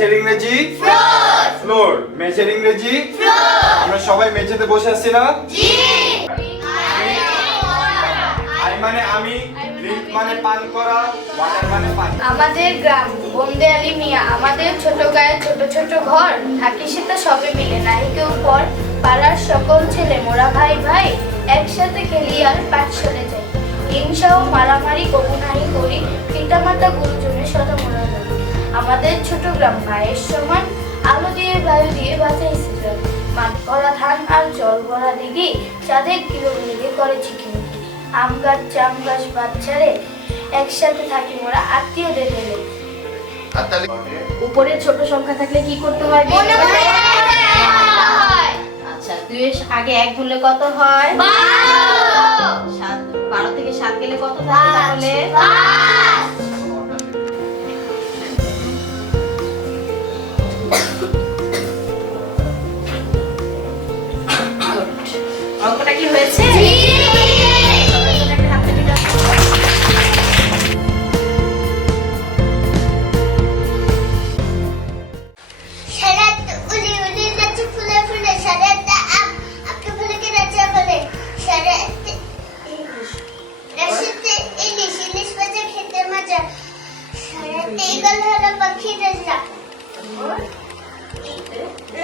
গাছের ইংরেজি? ফ্লোর মেঝের ইংরেজি? আমরা সবাই মেঝেতে বসে আছি না? আই মানে আমি ড্রিঙ্ক মানে পান করা ওয়াটার মানে পানি আমাদের গ্রাম বন্দে আলী মিয়া আমাদের ছোট গায়ে ছোট ছোট ঘর থাকি সেটা সবে মিলে নাই কেউ পর পাড়ার সকল ছেলে মোরা ভাই ভাই একসাথে খেলি আর পাঠশালে যাই। হিংসা ও মারামারি কবু নাহি করি পিতামাতা গুরুজনের সদা গ্রাম মায়ের সমান আলো দিয়ে বায়ু দিয়ে বাঁচাইছে জল মাঠ করা ধান আর জল ভরা দিঘি চাঁদের কিলো মিলে করে চিকিমিকি আম গাছ জাম গাছ বাচ্চারে একসাথে থাকি মোরা আত্মীয়দের ঢেলে উপরে ছোট সংখ্যা থাকলে কি করতে হয়? আচ্ছা দুই এর আগে এক গুনলে কত হয়? অঙ্কটা কি হয়েছে?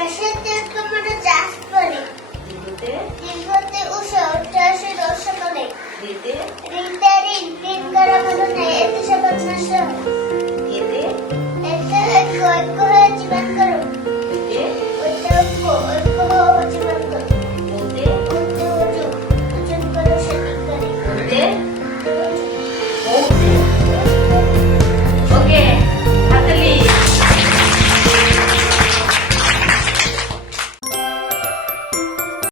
সবাই করা মনে নেই এতে